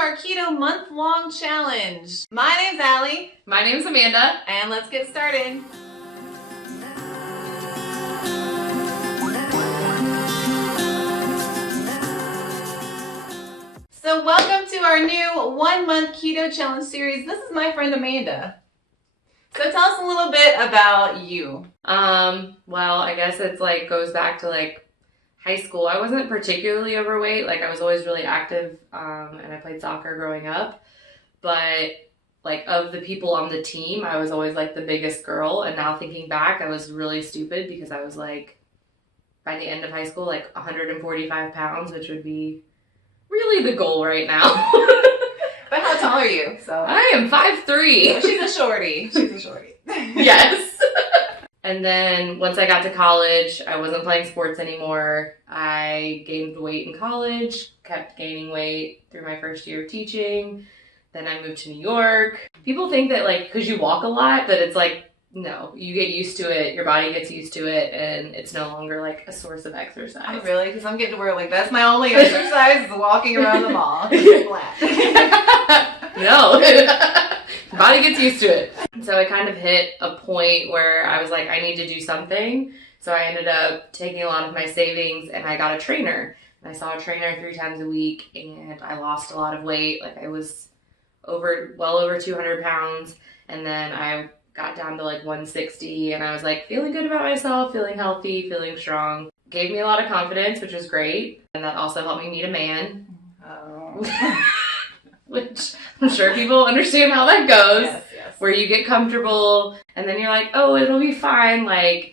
our Keto month-long challenge. My name's Allie. My name's Amanda. And let's get started. So welcome to our new 1-month Keto challenge series. This is my friend Amanda. So tell us a little bit about you. Well, I guess it's goes back to high school. I wasn't particularly overweight. I was always really active, and I played soccer growing up. But of the people on the team, I was always the biggest girl. And now thinking back, I was really stupid because I was by the end of high school, 145 pounds, which would be really the goal right now. But how tall are you? So I am 5'3". So she's a shorty. She's a shorty. Yes. And then once I got to college, I wasn't playing sports anymore. I gained weight in college, kept gaining weight through my first year of teaching. Then I moved to New York. People think that because you walk a lot, that it's no, you get used to it, your body gets used to it, and it's no longer a source of exercise. Oh, really? Because I'm getting to where that's my only exercise is walking around the mall. It's flat. No. Your body gets used to it. So I kind of hit a point where I was I need to do something. So I ended up taking a lot of my savings and I got a trainer. And I saw a trainer 3 times a week and I lost a lot of weight. I was well over 200 pounds. And then I got down to 160 and I was feeling good about myself, feeling healthy, feeling strong. Gave me a lot of confidence, which was great. And that also helped me meet a man. Oh. Which I'm sure people understand how that goes. Yes. Where you get comfortable and then you're oh, it'll be fine.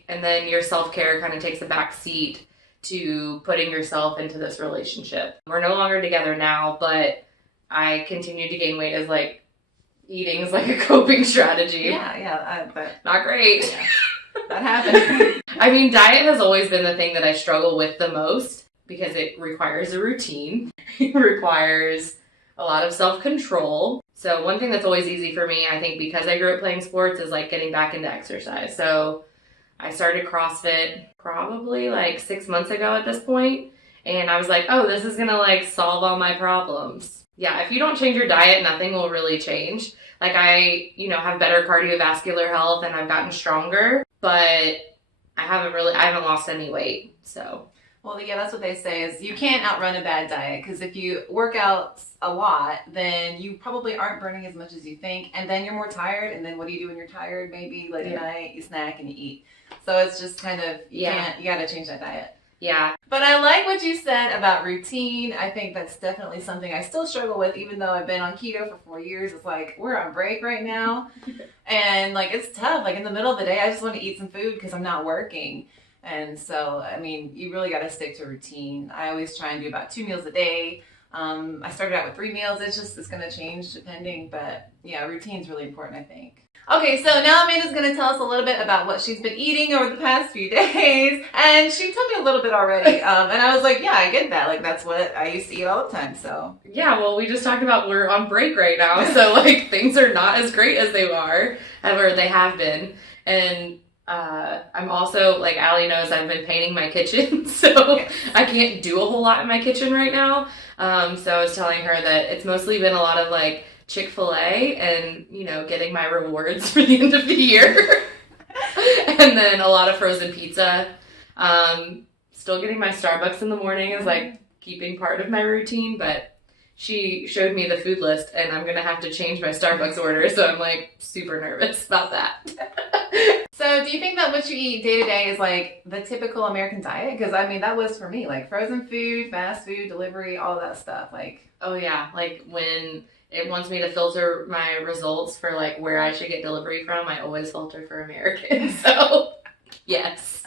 And then your self-care kind of takes a back seat to putting yourself into this relationship. We're no longer together now, but I continue to gain weight as eating is a coping strategy. But not great. Yeah, that happens. I mean, diet has always been the thing that I struggle with the most because it requires a routine. It requires a lot of self-control. So one thing that's always easy for me, I think because I grew up playing sports, is getting back into exercise. So I started CrossFit probably 6 months ago at this point. And I was oh, this is gonna solve all my problems. Yeah, if you don't change your diet, nothing will really change. I, have better cardiovascular health and I've gotten stronger, but I haven't lost any weight, so. Well, yeah, that's what they say is you can't outrun a bad diet because if you work out a lot, then you probably aren't burning as much as you think, and then you're more tired, and then what do you do when you're tired? Maybe late at night, you snack and you eat. So it's just kind of, you got to change that diet. Yeah. But I like what you said about routine. I think that's definitely something I still struggle with, even though I've been on keto for 4 years. It's we're on break right now. And it's tough. In the middle of the day, I just want to eat some food because I'm not working. And so, I mean, you really got to stick to a routine. I always try and do about 2 meals a day. I started out with 3 meals. It's going to change depending. But yeah, routine's really important, I think. Okay, so now Amanda's going to tell us a little bit about what she's been eating over the past few days. And she told me a little bit already. And I was yeah, I get that. That's what I used to eat all the time, so. Yeah, well, we just talked about we're on break right now. So, things are not as great as they are, or they have been. And I'm also, Allie knows I've been painting my kitchen. So I can't do a whole lot in my kitchen right now. So I was telling her that it's mostly been a lot of, Chick-fil-A and, getting my rewards for the end of the year. And then a lot of frozen pizza. Still getting my Starbucks in the morning is keeping part of my routine, but she showed me the food list and I'm going to have to change my Starbucks order. So I'm super nervous about that. So do you think that what you eat day to day is the typical American diet? Because I mean, that was for me, frozen food, fast food, delivery, all of that stuff. Oh yeah. When it wants me to filter my results for where I should get delivery from, I always filter for American. So yes.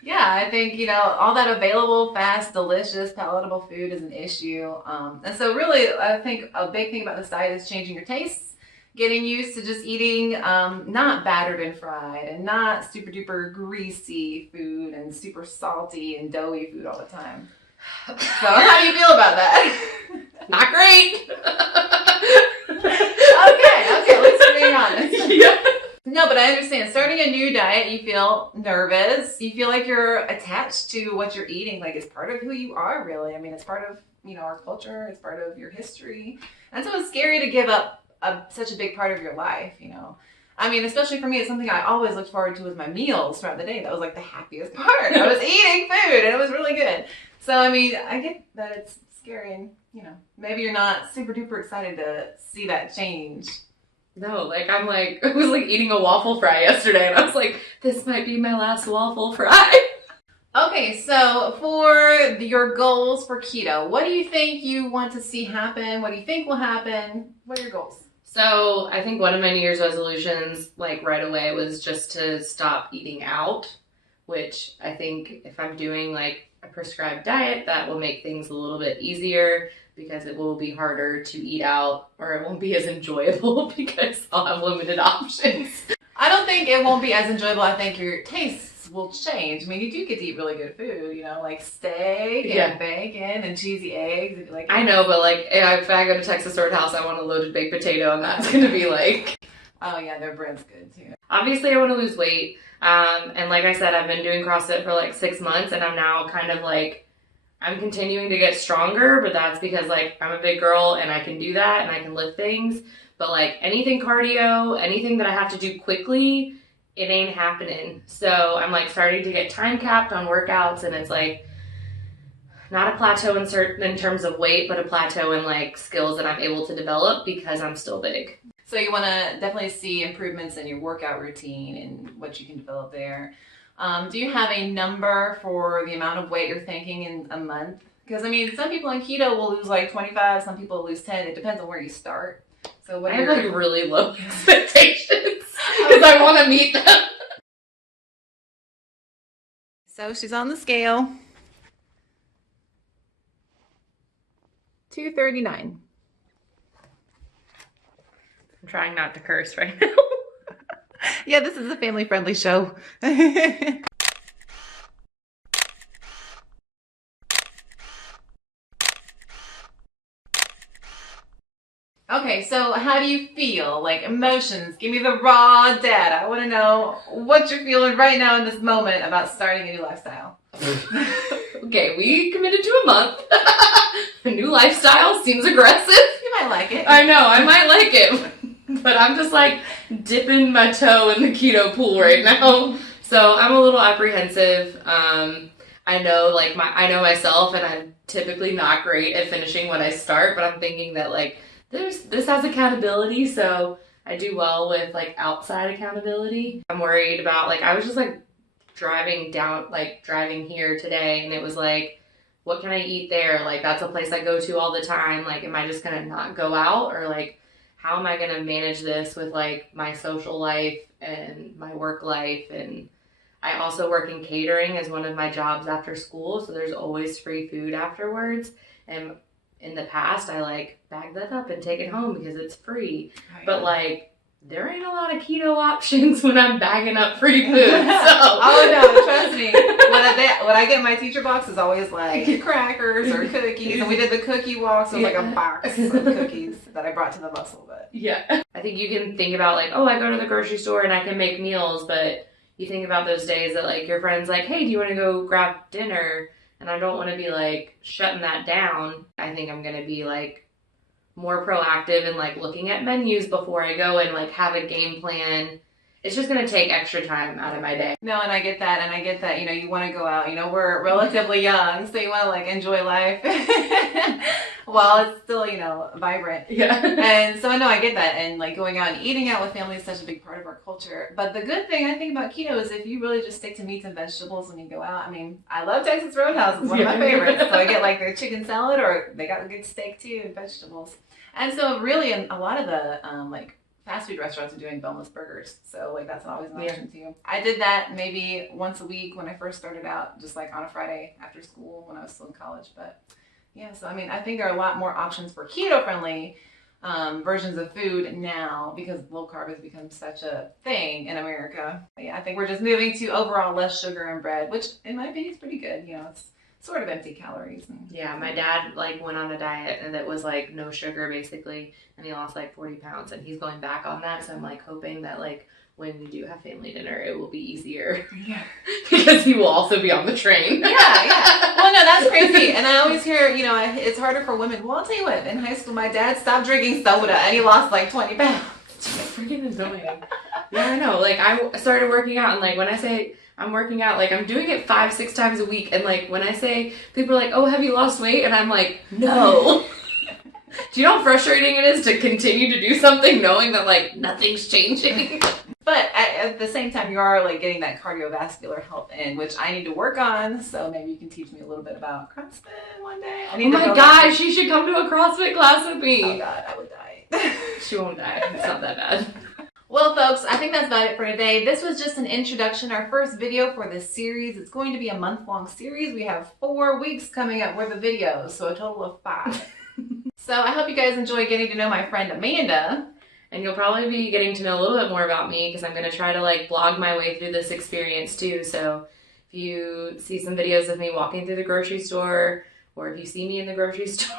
Yeah, I think, all that available, fast, delicious, palatable food is an issue. And so really, I think a big thing about this diet is changing your tastes, getting used to just eating not battered and fried and not super duper greasy food and super salty and doughy food all the time. So how do you feel about that? Not great. Okay, let's be honest. Yeah. No, but I understand. Starting a new diet, you feel nervous. You feel like you're attached to what you're eating. Like it's part of who you are, really. I mean, it's part of, our culture. It's part of your history. And so it's scary to give up such a big part of your life. I mean, especially for me, it's something I always looked forward to was my meals throughout the day. That was like the happiest part. I was eating food and it was really good. So, I mean, I get that it's scary and, maybe you're not super duper excited to see that change. No, I was eating a waffle fry yesterday and I was like, this might be my last waffle fry. Okay, so for your goals for keto, what do you think you want to see happen? What do you think will happen? What are your goals? So I think one of my New Year's resolutions, right away, was just to stop eating out, which I think if I'm doing a prescribed diet, that will make things a little bit easier because it will be harder to eat out, or it won't be as enjoyable because I'll have limited options. I don't think it won't be as enjoyable. I think your tastes will change. I mean, you do get to eat really good food, like steak and bacon and cheesy eggs. I know, but if I go to Texas Roadhouse, I want a loaded baked potato, and that's going to be oh yeah, their bread's good too. Obviously, I want to lose weight. And like I said, I've been doing CrossFit for 6 months, and I'm now kind of I'm continuing to get stronger, but that's because I'm a big girl and I can do that and I can lift things. But anything cardio, anything that I have to do quickly, it ain't happening. So I'm starting to get time capped on workouts, and it's not a plateau in terms of weight, but a plateau in skills that I'm able to develop because I'm still big. So you want to definitely see improvements in your workout routine and what you can develop there. Do you have a number for the amount of weight you're thinking in a month? Because I mean, some people in keto will lose 25, some people lose 10. It depends on where you start. So what I have really low expectations because I want to meet them. So she's on the scale. 239. I'm trying not to curse right now. Yeah, this is a family-friendly show. Okay, so how do you feel? Emotions. Give me the raw data. I want to know what you're feeling right now in this moment about starting a new lifestyle. Okay, we committed to a month. A new lifestyle seems aggressive. You might like it. I know, I might like it. But I'm just dipping my toe in the keto pool right now. So I'm a little apprehensive. I know I know myself, and I'm typically not great at finishing what I start, but I'm thinking that this has accountability, so I do well with outside accountability. I'm worried about I was just driving here today, and it was what can I eat there? That's a place I go to all the time. Am I just gonna not go out, or how am I gonna manage this with my social life and my work life? And I also work in catering as one of my jobs after school, so there's always free food afterwards. And in the past, I bag that up and take it home because it's free. Right. But there ain't a lot of keto options when I'm bagging up free food. So. Oh no, trust me. When I get my teacher box, it's always crackers or cookies. And we did the cookie walk, so it was a box of cookies that I brought to the muscle. But yeah, I think you can think about I go to the grocery store and I can make meals, but you think about those days that your friend's hey, do you want to go grab dinner? And I don't want to be shutting that down. I think I'm gonna be more proactive and looking at menus before I go and have a game plan. It's just going to take extra time out of my day. No, and I get that, you want to go out, we're relatively young, so you want to enjoy life while it's still, vibrant. Yeah. And so I know I get that. And going out and eating out with family is such a big part of our culture. But the good thing I think about keto is if you really just stick to meats and vegetables when you go out. I mean, I love Texas Roadhouse. It's one of my favorites. So I get their chicken salad, or they got a good steak too, and vegetables. And so really a lot of the fast food restaurants are doing boneless burgers. So that's always an option too. I did that maybe once a week when I first started out, just on a Friday after school when I was still in college. But yeah, so I mean, I think there are a lot more options for keto friendly versions of food now because low carb has become such a thing in America. But yeah, I think we're just moving to overall less sugar and bread, which in my opinion is pretty good. It's sort of empty calories. Yeah, my dad went on a diet and that was no sugar basically, and he lost 40 pounds, and he's going back on that. So I'm hoping that when you do have family dinner, it will be easier. Yeah. Because he will also be on the train. Yeah. Well, no, that's crazy. And I always hear, it's harder for women. Well, I'll tell you what, in high school, my dad stopped drinking soda and he lost like 20 pounds. It's freaking annoying. Yeah, I know. Like, I started working out, and like, when I say I'm working out, like, I'm doing it 5-6 times a week. And like, when I say, people are like, oh, have you lost weight? And I'm like, no. Do you know how frustrating it is to continue to do something knowing that like nothing's changing? But at the same time, you are like getting that cardiovascular health in, which I need to work on. So maybe you can teach me a little bit about CrossFit one day. Oh my gosh, she should come to a CrossFit class with me. Oh God, I would die. She won't die. It's not that bad. Well, folks, I think that's about it for today. This was just an introduction, our first video for this series. It's going to be a month-long series. We have 4 weeks coming up worth of videos, so a total of 5. So I hope you guys enjoy getting to know my friend Amanda. And you'll probably be getting to know a little bit more about me because I'm going to try to like blog my way through this experience too. So if you see some videos of me walking through the grocery store, or if you see me in the grocery store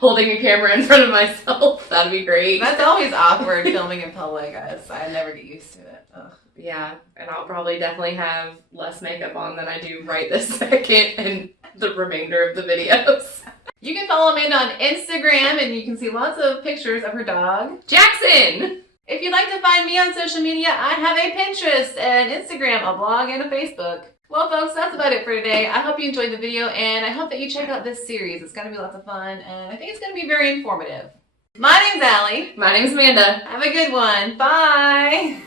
holding a camera in front of myself, that'd be great. That's always awkward filming in public, guys. I never get used to it. Ugh. Yeah, and I'll probably definitely have less makeup on than I do right this second and the remainder of the videos. You can follow Amanda on Instagram and you can see lots of pictures of her dog, Jackson! If you'd like to find me on social media, I have a Pinterest, an Instagram, a blog, and a Facebook. Well, folks, that's about it for today. I hope you enjoyed the video, and I hope that you check out this series. It's going to be lots of fun, and I think it's going to be very informative. My name's Allie. My name's Amanda. Have a good one. Bye.